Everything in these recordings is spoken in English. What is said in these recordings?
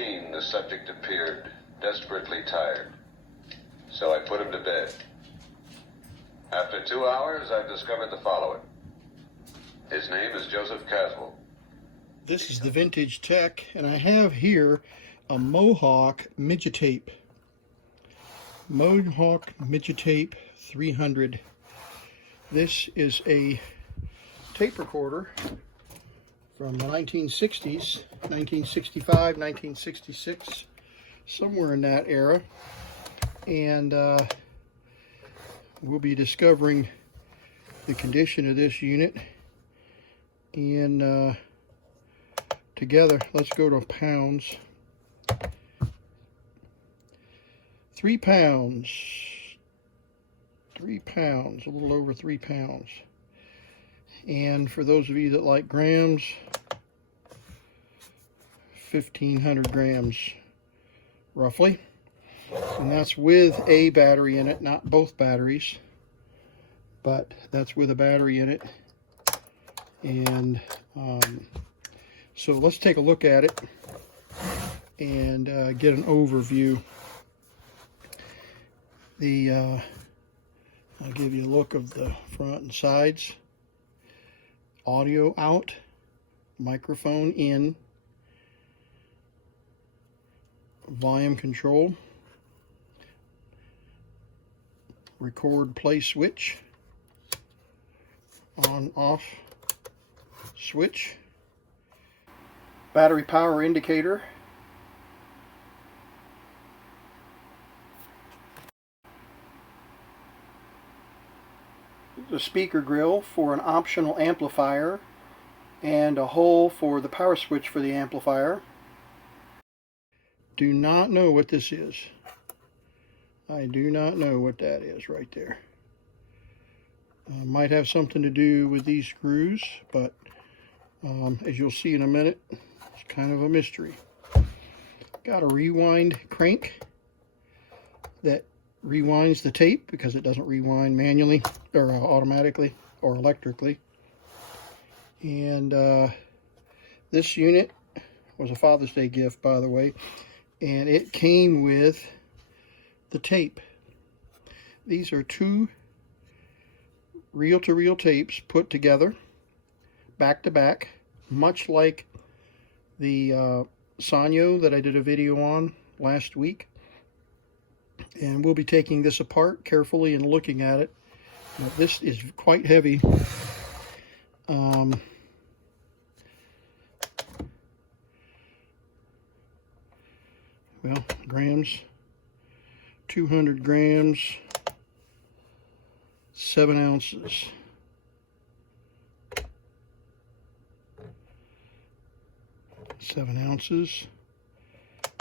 18, the subject appeared desperately tired, so I put him to bed. After 2 hours, I discovered the following. His name is Joseph Caswell. This is the Vintage Tech, and I have here a Mohawk midget tape. Mohawk midget tape 300. This is a tape recorder from the 1960s, 1965, 1966, somewhere in that era. And we'll be discovering the condition of this unit. And together, let's go to pounds. 3 pounds. 3 pounds, a little over 3 pounds. And for those of you that like grams, 1,500 grams, roughly. And that's with a battery in it, not both batteries, but that's with a battery in it. And so let's take a look at it and get an overview. I'll give you a look of the front and sides. Audio out, microphone in, volume control, record play switch, on off switch, battery power indicator, the speaker grill for an optional amplifier, and a hole for the power switch for the amplifier. Do not know what this is. I do not know what that is right there. Might have something to do with these screws, but as you'll see in a minute, it's kind of a mystery. Got a rewind crank that rewinds the tape because it doesn't rewind manually or automatically or electrically. And this unit was a Father's Day gift, by the way, and it came with the tape. These are 2 reel-to-reel tapes put together back to back, much like the Sanyo that I did a video on last week. And we'll be taking this apart carefully and looking at it. Now, this is quite heavy. Well, grams, 200 grams, 7 ounces.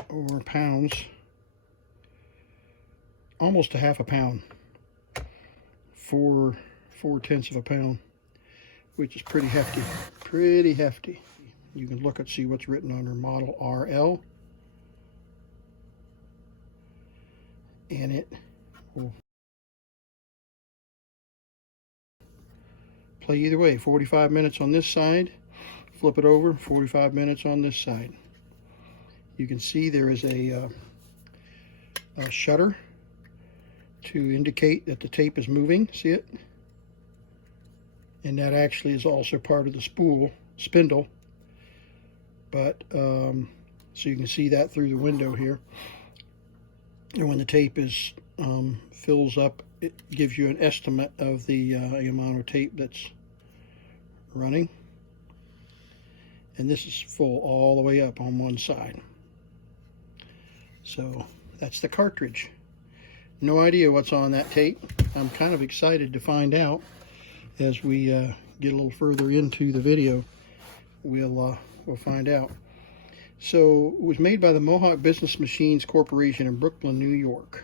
Or pounds. Almost a half a pound. 4/4 of a pound, which is pretty hefty. Pretty hefty. You can look and see what's written under model RL. And it will play either way. 45 minutes on this side. Flip it over, 45 minutes on this side. You can see there is a shutter to indicate that the tape is moving. See it? And that actually is also part of the spindle. But so you can see that through the window here. And when the tape is fills up, it gives you an estimate of the amount of tape that's running. And this is full all the way up on one side. So that's the cartridge. No idea what's on that tape. I'm kind of excited to find out as we get a little further into the video. We'll find out. So it was made by the Mohawk Business Machines Corporation in Brooklyn, New York.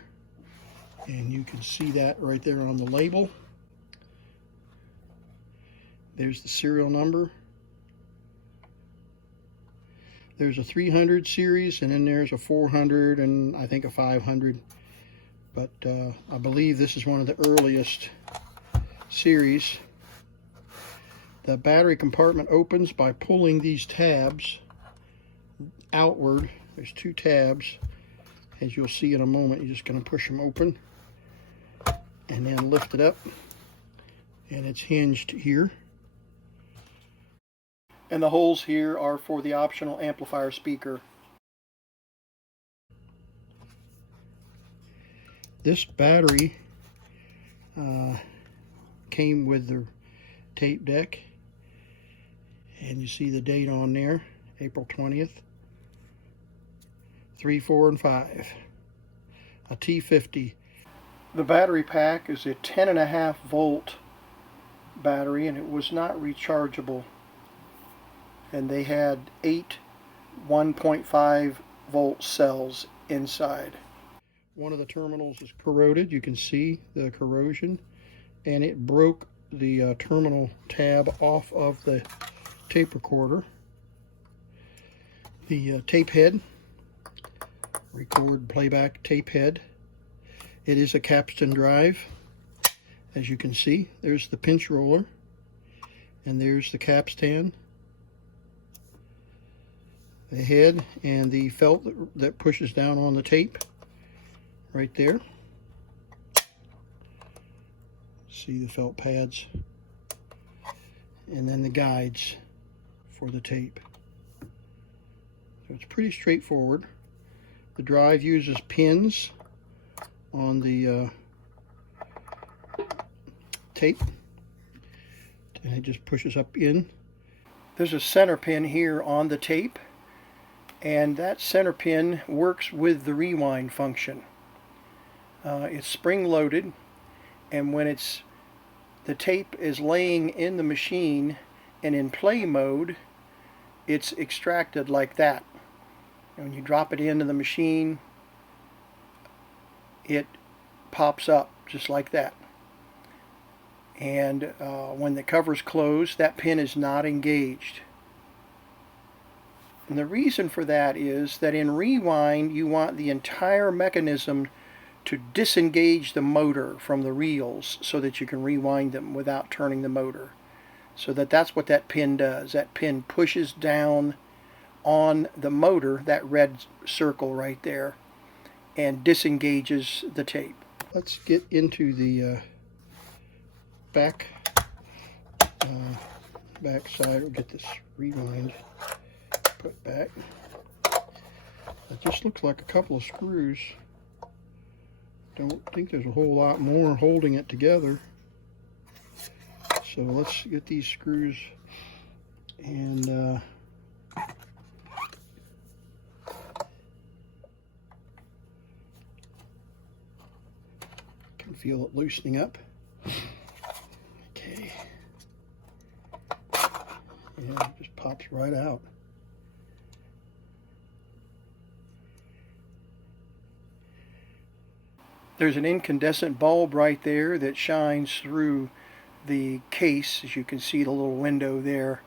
And you can see that right there on the label. There's the serial number. There's a 300 series, and then there's a 400 and I think a 500. But I believe this is one of the earliest series. The battery compartment opens by pulling these tabs outward There's two tabs. As you'll see in a moment, you're just going to push them open and then lift it up, and it's hinged here. And the holes here are for the optional amplifier speaker. This battery came with the tape deck, and you see the date on there, April 20th. 3, 4, and 5. A T50. The battery pack is a 10.5 volt battery, and it was not rechargeable. And they had 8 1.5 volt cells inside. One of the terminals is corroded. You can see the corrosion, and it broke the terminal tab off of the tape recorder. The tape head, record playback tape head. It is a capstan drive. As you can see, there's the pinch roller, and there's the capstan, the head, and the felt that pushes down on the tape right there. See the felt pads, and then the guides for the tape. So it's pretty straightforward. The drive uses pins on the tape, and it just pushes up in. There's a center pin here on the tape, and that center pin works with the rewind function. It's spring loaded, and when the tape is laying in the machine and in play mode, it's extracted like that. And when you drop it into the machine, it pops up just like that. And when the cover's closed, that pin is not engaged. And the reason for that is that in rewind, you want the entire mechanism to disengage the motor from the reels so that you can rewind them without turning the motor. So that's what that pin does. That pin pushes down on the motor, that red circle right there, and disengages the tape. Let's get into the back side. We'll get this rewind put back. It just looks like a couple of screws. Don't think there's a whole lot more holding it together. So let's get these screws and can feel it loosening up. Okay. Yeah, it just pops right out. There's an incandescent bulb right there that shines through the case. As you can see, the little window there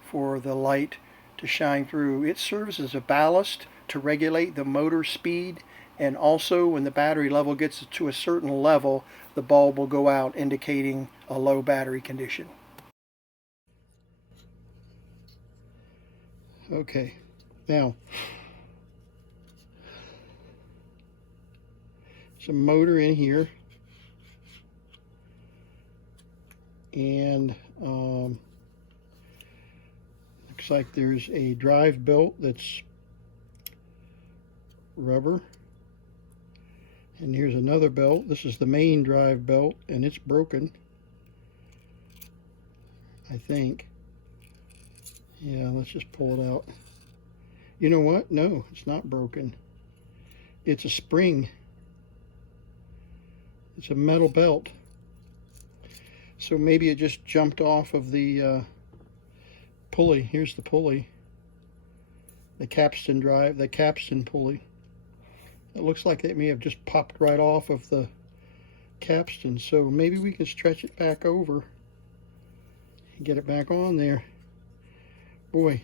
for the light to shine through. It serves as a ballast to regulate the motor speed, and also when the battery level gets to a certain level, the bulb will go out indicating a low battery condition. Okay, now some motor in here, and looks like there's a drive belt that's rubber, and here's another belt. This is the main drive belt, and it's broken, I think. Yeah, let's just pull it out. You know what? No, it's not broken. It's a spring. It's a metal belt. So maybe it just jumped off of the pulley. Here's the pulley. The capstan drive, the capstan pulley. It looks like it may have just popped right off of the capstan. So maybe we can stretch it back over and get it back on there. Boy,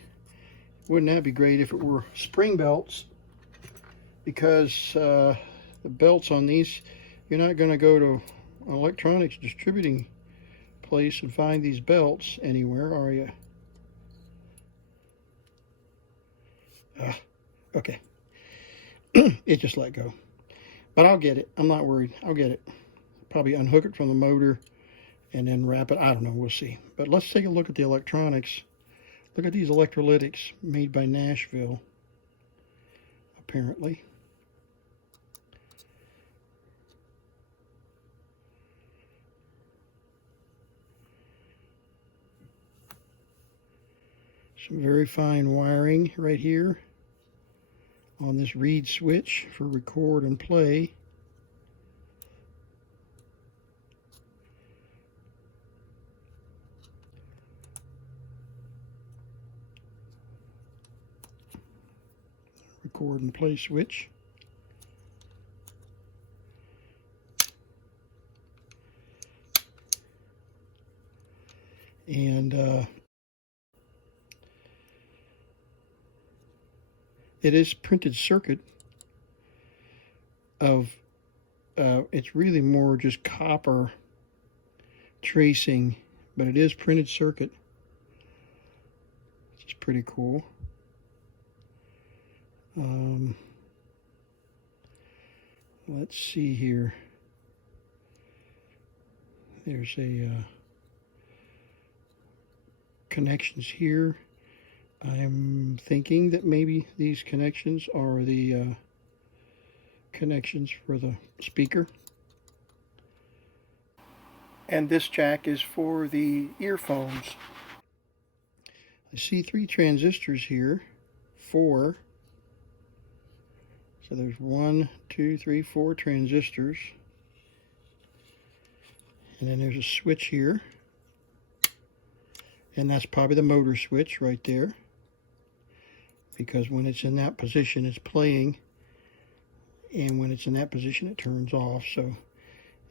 wouldn't that be great if it were spring belts, because the belts on these, you're not going to go to an electronics distributing place and find these belts anywhere, are you? Okay, it just let go. But I'll get it. I'm not worried. I'll get it. Probably unhook it from the motor and then wrap it. I don't know. We'll see. But let's take a look at the electronics. Look at these electrolytics made by Nashville, apparently. Some very fine wiring right here on this reed switch for record and play. Record and play switch. And it is printed circuit of, it's really more just copper tracing, but it is printed circuit, which is pretty cool. Let's see here. There's a connections here. I'm thinking that maybe these connections are the connections for the speaker. And this jack is for the earphones. I see 3 transistors here. 4. So there's 1, 2, 3, 4 transistors. And then there's a switch here. And that's probably the motor switch right there. Because when it's in that position, it's playing. And when it's in that position, it turns off. So,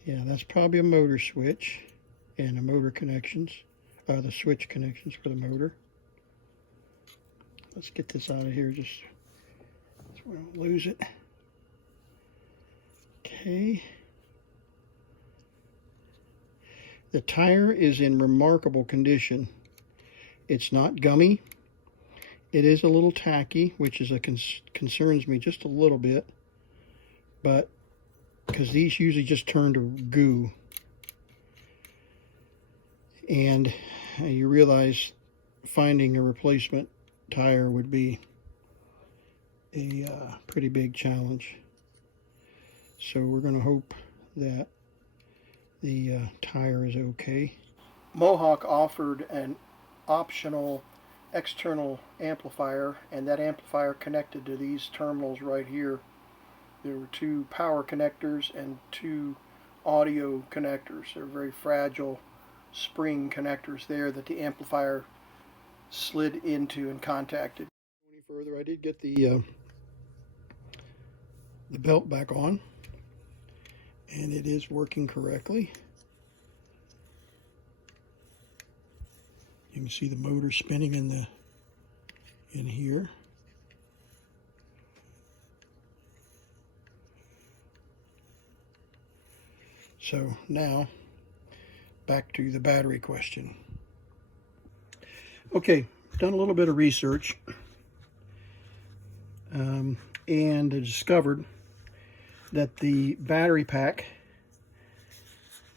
yeah, that's probably a motor switch. And the motor connections. The switch connections for the motor. Let's get this out of here just so we don't lose it. Okay. The tire is in remarkable condition. It's not gummy. It is a little tacky, which is concerns me just a little bit. But because these usually just turn to goo. And you realize finding a replacement tire would be a pretty big challenge. So we're going to hope that the tire is okay. Mohawk offered an optional external amplifier, and that amplifier connected to these terminals right here. There were 2 power connectors and 2 audio connectors. They're very fragile spring connectors there that the amplifier slid into and contacted. Any further, I did get the belt back on, and it is working correctly. You can see the motor spinning in here. So now back to the battery question. Okay, done a little bit of research and discovered that the battery pack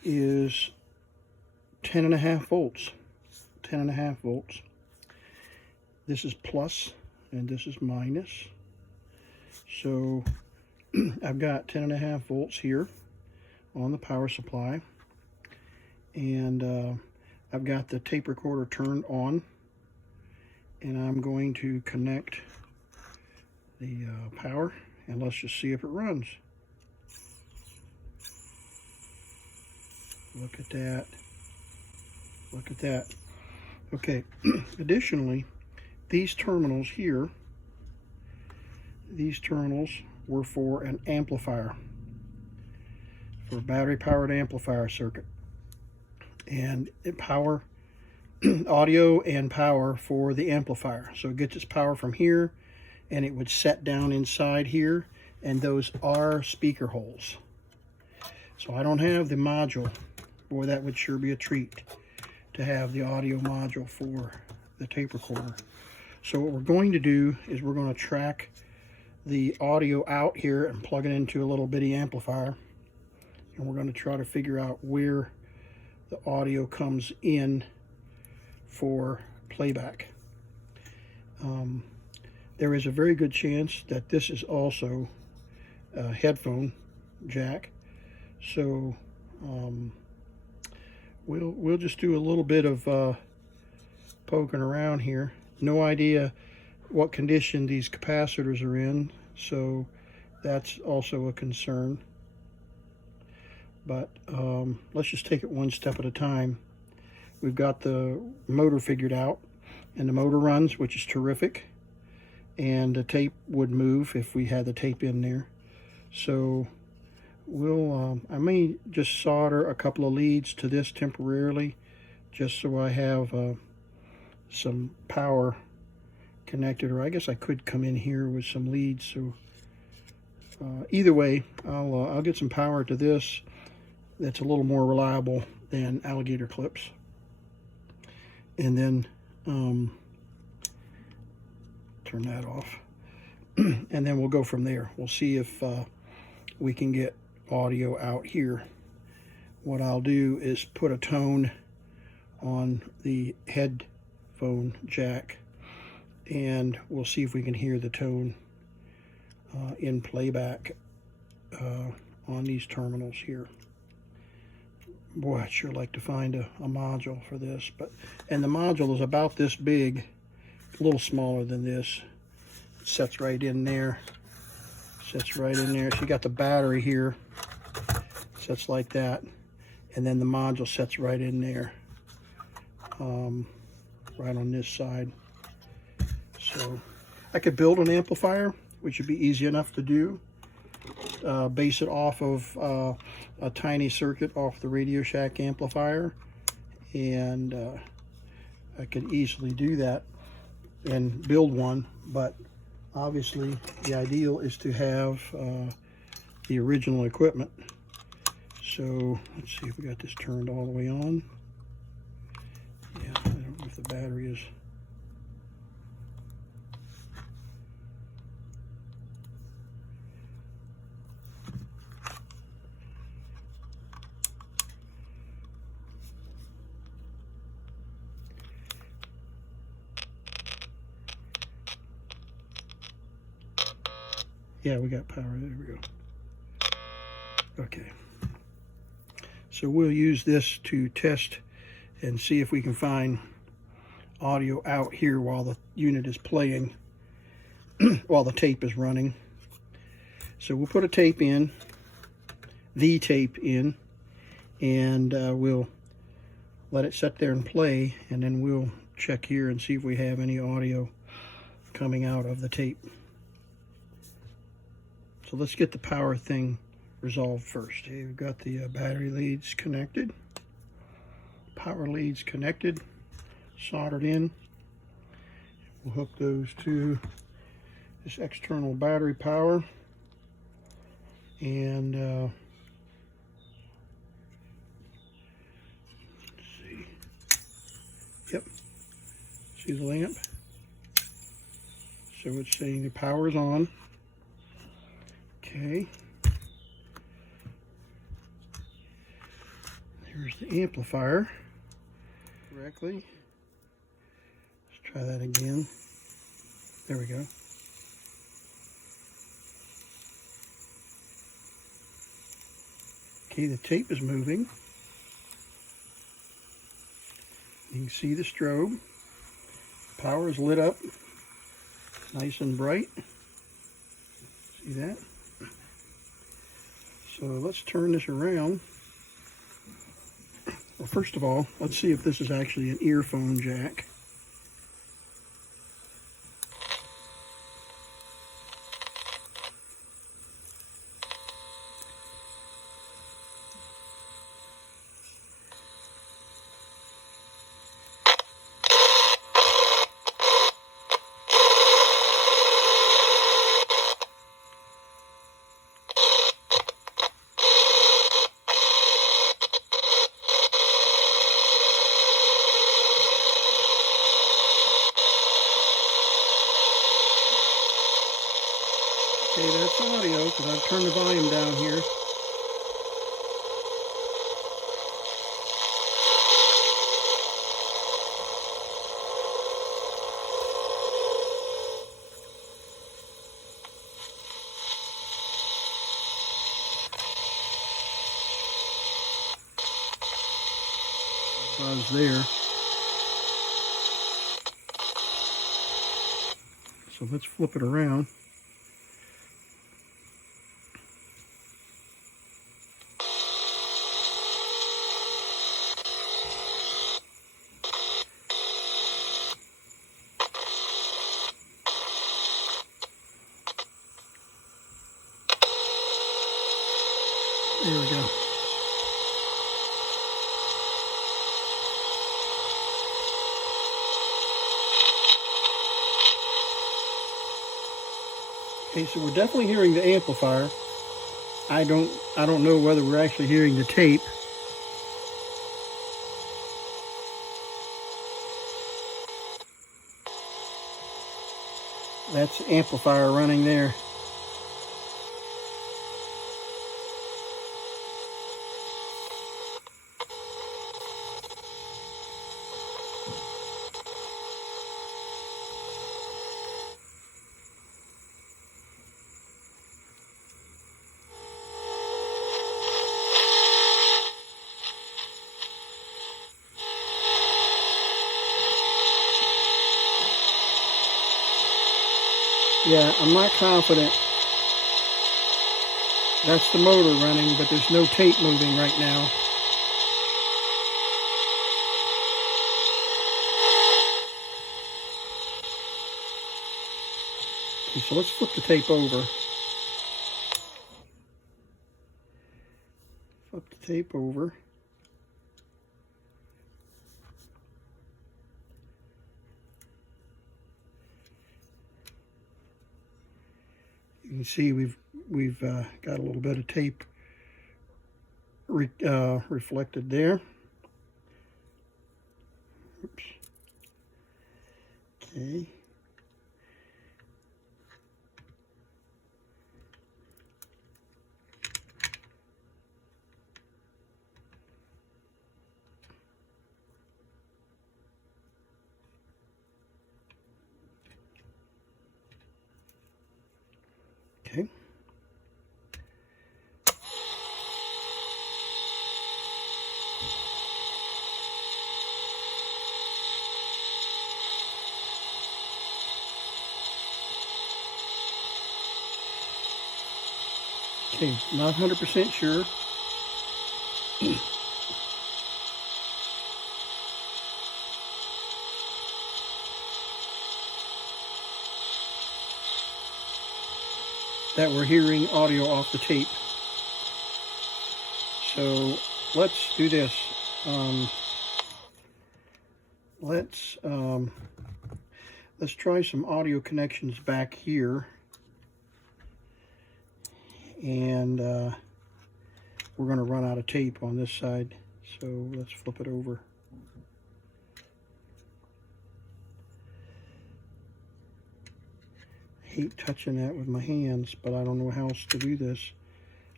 is 10.5 volts. 10.5 volts. This is plus and this is minus. So I've got 10.5 volts here on the power supply, and I've got the tape recorder turned on, and I'm going to connect the power, and let's just see if it runs. Look at that. Look at that. Okay, additionally, these terminals here, these terminals were for an amplifier, for a battery-powered amplifier circuit. And power, audio and power for the amplifier. So it gets its power from here, and it would set down inside here, and those are speaker holes. So I don't have the module. Boy, that would sure be a treat to have the audio module for the tape recorder. So what we're going to do is we're going to track the audio out here and plug it into a little bitty amplifier. And we're going to try to figure out where the audio comes in for playback. There is a very good chance that this is also a headphone jack. So we'll just do a little bit of poking around here. No idea what condition these capacitors are in, so that's also a concern. But let's just take it one step at a time. We've got the motor figured out, and the motor runs, which is terrific. And the tape would move if we had the tape in there. So we'll, I may just solder a couple of leads to this temporarily, just so I have some power connected, or I guess I could come in here with some leads. So either way, I'll get some power to this that's a little more reliable than alligator clips, and then turn that off, and then we'll go from there. We'll see if we can get audio out here. What I'll do is put a tone on the headphone jack, and we'll see if we can hear the tone in playback on these terminals here. Boy, I'd sure like to find a module for this, and the module is about this big, a little smaller than this. It sets right in there. Sets right in there. So you got the battery here. Sets like that, and then the module sets right in there, right on this side. So I could build an amplifier, which would be easy enough to do. Base it off of a tiny circuit off the Radio Shack amplifier, and I could easily do that and build one. But obviously the ideal is to have the original equipment. So let's see if we got this turned all the way on. Yeah, I don't know if the battery is. Yeah, we got power. There we go. Okay. So we'll use this to test and see if we can find audio out here while the unit is playing, while the tape is running. So we'll put a tape in, and we'll let it sit there and play, and then we'll check here and see if we have any audio coming out of the tape. So let's get the power thing resolved first. Okay, we've got the battery leads connected, power leads connected, soldered in. We'll hook those to this external battery power, and let's see. Yep, see the lamp? So it's saying the power is on. Okay. Here's the amplifier correctly. Let's try that again. There we go. Okay, the tape is moving. You can see the strobe. Power is lit up nice and bright. See that? So let's turn this around. Well, first of all, let's see if this is actually an earphone jack. Okay, that's audio because I've turned the volume down here. Buzz there. So let's flip it around. There we go. Okay, so we're definitely hearing the amplifier. I don't know whether we're actually hearing the tape. That's the amplifier running there. Yeah, I'm not confident. That's the motor running, but there's no tape moving right now. Okay, so let's flip the tape over. Flip the tape over. You can see we've got a little bit of tape reflected there. Oops. Okay. Okay. Okay, not 100% sure. That we're hearing audio off the tape. So let's do this. Let's try some audio connections back here. And we're going to run out of tape on this side, so let's flip it over. I hate touching that with my hands, but I don't know how else to do this.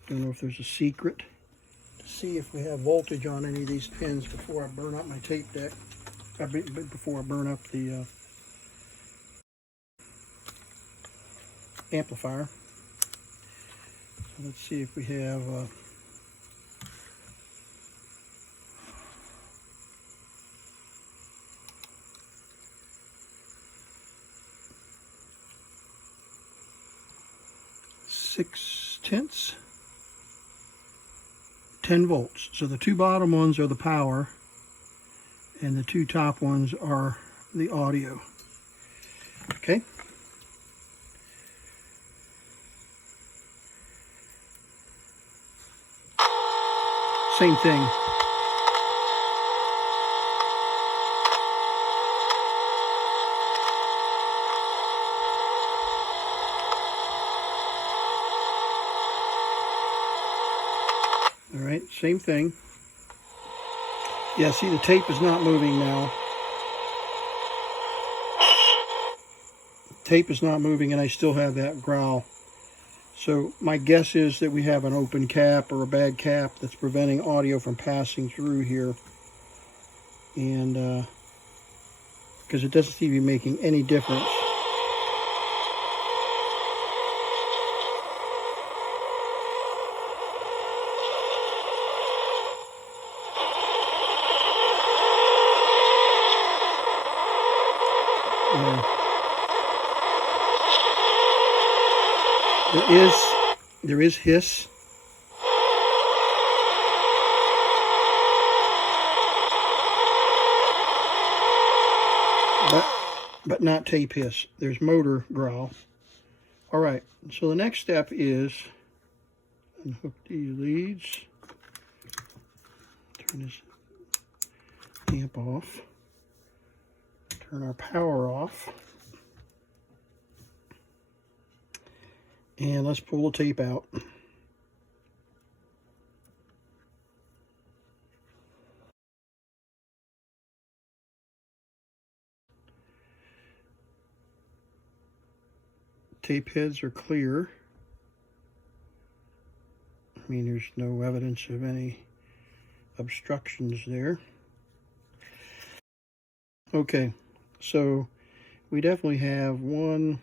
I don't know if there's a secret. To see if we have voltage on any of these pins before I burn up my tape deck, before I burn up the amplifier. Let's see if we have (6/10) 10 volts. So the two bottom ones are the power, and the two top ones are the audio. Okay. Same thing. All right, same thing. Yeah, see, the tape is not moving now. Tape is not moving, and I still have that growl. So my guess is that we have an open cap or a bad cap that's preventing audio from passing through here. And because it doesn't seem to be making any difference. There is hiss. But not tape hiss. There's motor growl. All right, so the next step is unhook these leads, turn this amp off, turn our power off, and let's pull the tape out. Tape heads are clear. I mean, there's no evidence of any obstructions there. Okay, so we definitely have 1,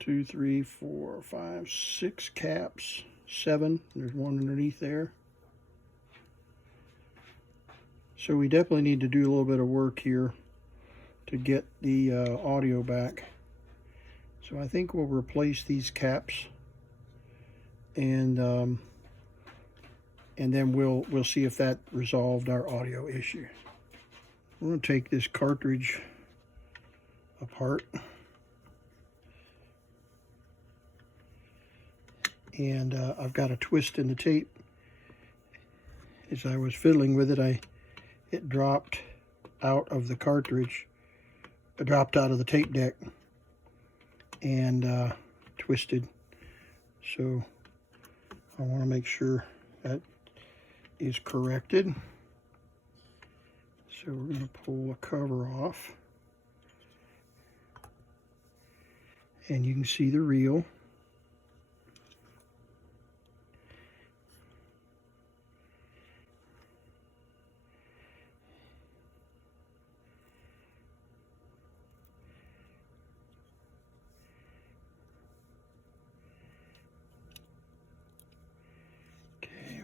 2, 3, 4, 5, 6 caps, 7. There's one underneath there. So we definitely need to do a little bit of work here to get the audio back. So I think we'll replace these caps, and then we'll see if that resolved our audio issue. I'm going to take this cartridge apart, and I've got a twist in the tape. As I was fiddling with it, it dropped out of the cartridge, dropped out of the tape deck, and twisted. So I want to make sure that is corrected. So we're going to pull the cover off, and you can see the reel.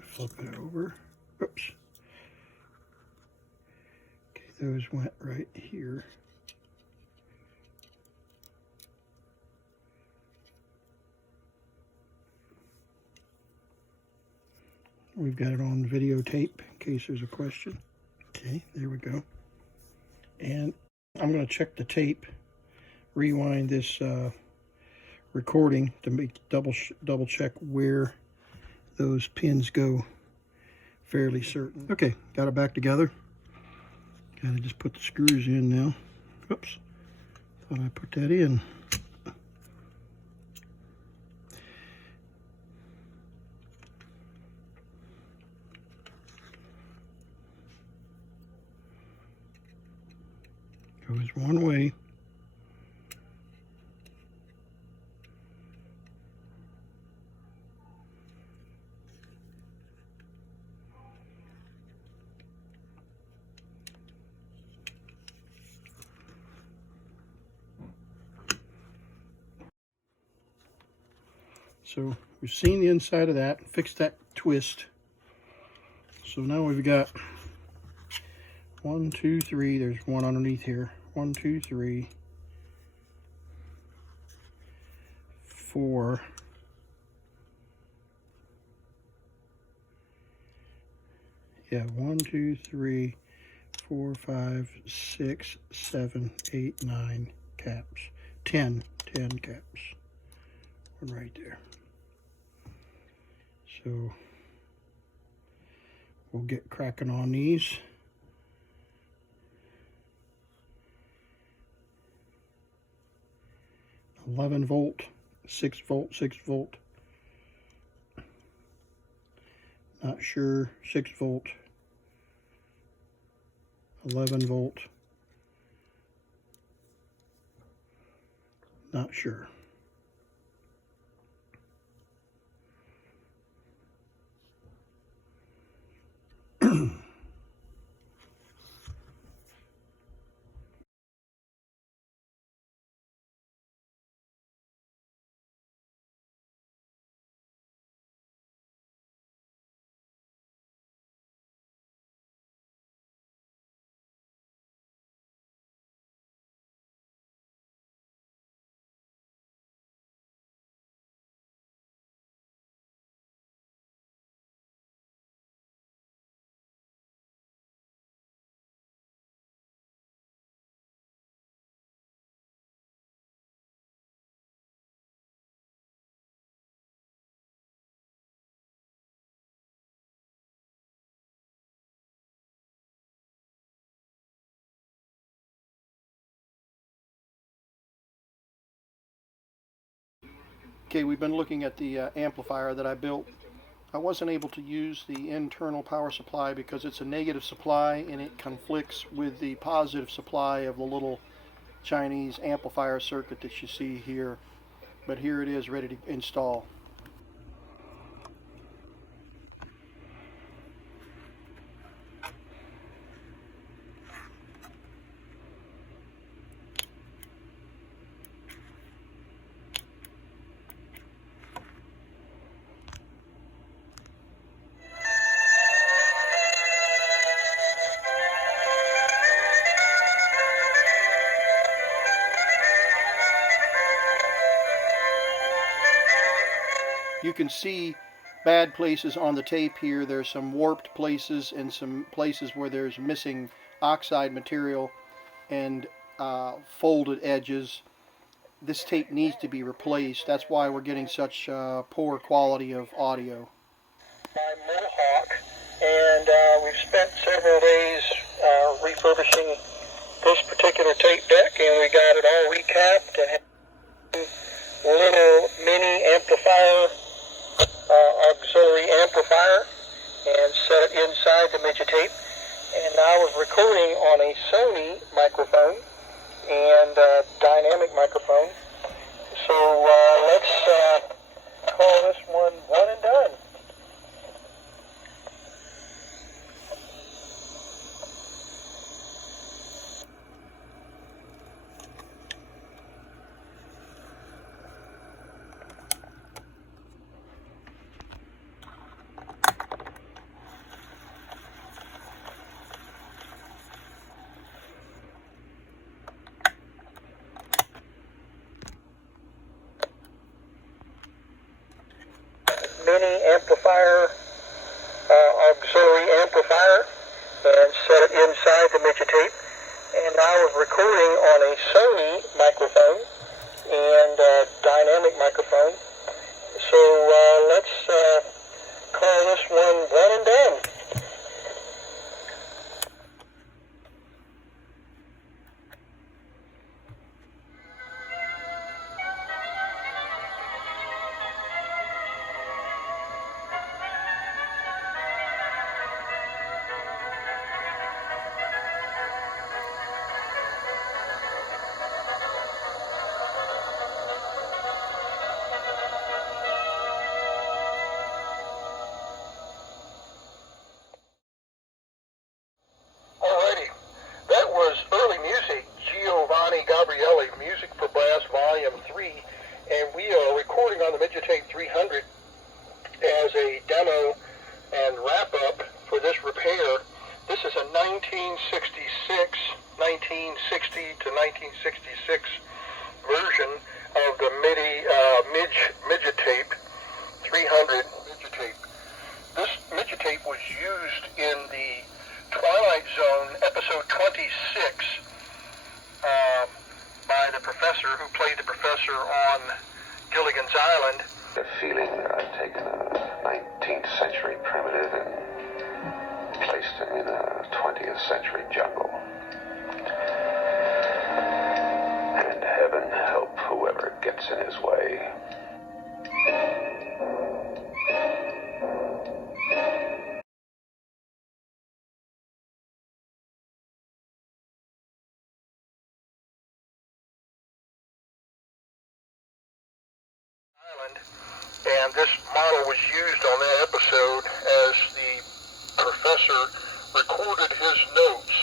Flip it over. Oops. Okay, those went right here. We've got it on videotape in case there's a question. Okay, there we go. And I'm going to check the tape, rewind this recording to make double check where those pins go, fairly certain. Okay, got it back together. Gotta just put the screws in now. Oops, thought I put that in. Goes one way. So we've seen the inside of that, fixed that twist. So now we've got 1, 2, 3. There's one underneath here. 1, 2, 3, 4. Yeah, 1, 2, 3, 4, 5, 6, 7, 8, 9 caps. 10 caps. One right there. So we'll get cracking on these. $11 volt, 6 volt, 6 volt. Not sure. 6 volt, 11 volt. Not sure. Okay, we've been looking at the amplifier that I built. I wasn't able to use the internal power supply because it's a negative supply and it conflicts with the positive supply of the little Chinese amplifier circuit that you see here. But here it is, ready to install. You can see bad places on the tape here. There's some warped places and some places where there's missing oxide material and folded edges. This tape needs to be replaced. That's why we're getting such poor quality of audio. By Mohawk, and we've spent several days refurbishing this particular tape deck, and we got it all recapped and had a little mini amplifier, auxiliary amplifier, and set it inside the midget tape. And I was recording on a Sony microphone and dynamic microphone. So let's call this one and done. Mini amplifier, auxiliary amplifier, and set it inside the midget tape. And I was recording on a Sony microphone and dynamic microphone. So let's call this one and done. Music for Brass Volume 3, and we are recording on the Midgetape 300 as a demo and wrap-up for this repair. This is a 1960 to 1966 version of the Midgetape 300 Midgetape. This Midgetape was used in the Twilight Zone episode 26 by the professor who played the professor on Gilligan's Island. The feeling that I've taken a 19th century primitive and placed him in a 20th century jungle. And heaven help whoever gets in his way. And this model was used on that episode as the professor recorded his notes.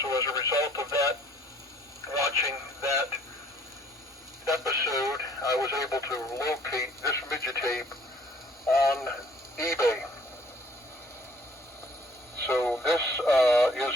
So as a result of that, watching that episode, I was able to locate this Midgetape on eBay. So this is